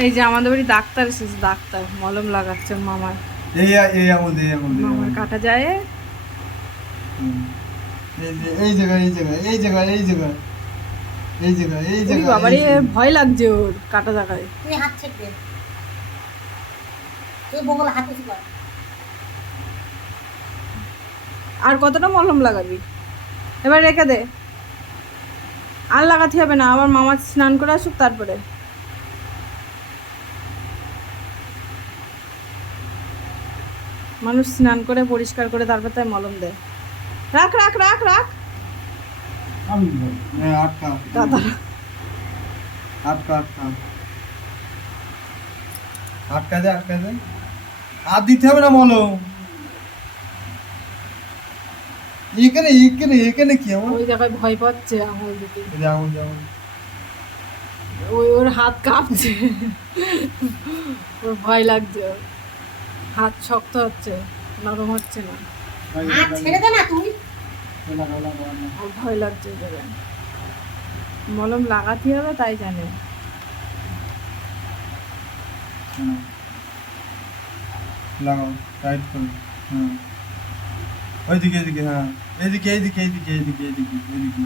এই যে আমাদের বাড়ি ডাক্তার এসেছে, ডাক্তার মলম লাগাচ্ছে মামার। মামার কাটা যায়। ওরে বাবারে, ভয় লাগছে ওর কাটা জায়গায়। তুই হাত ছেড়ে দে, তুই বগল হাত উঁচু কর। আর কতটা মলম লাগাবি? এবার রেখে দে, আর লাগাতে হবে না। আবার মামা স্নান করে আসুক তারপরে। মানুষ স্নান করে পরিষ্কার করে তারপর তাই মলম দেয়। রাখ রাখ রাখ রাখ দাদা। আর দিতে হবে না মলম। এখানে এখানে এখানে কি আমার ওই জায়গায় ভয় পাচ্ছে আঙুল দিতে। যেমন যেমন ওই ওর হাত কাঁপছে, ওর ভয় লাগছে, ওর হাত শক্ত হচ্ছে, নরম হচ্ছে না। হাত ছেড়ে দে না তুই। ওর ভয় লাগছে ওই জায়গায়। মলম লাগাতে হবে তাই জানে। লাগাও টাইট করো। হ্যাঁ ওইদিকে এদিকে, হ্যাঁ এদিকে এদিকে এদিকে এদিকে এদিকে এদিকে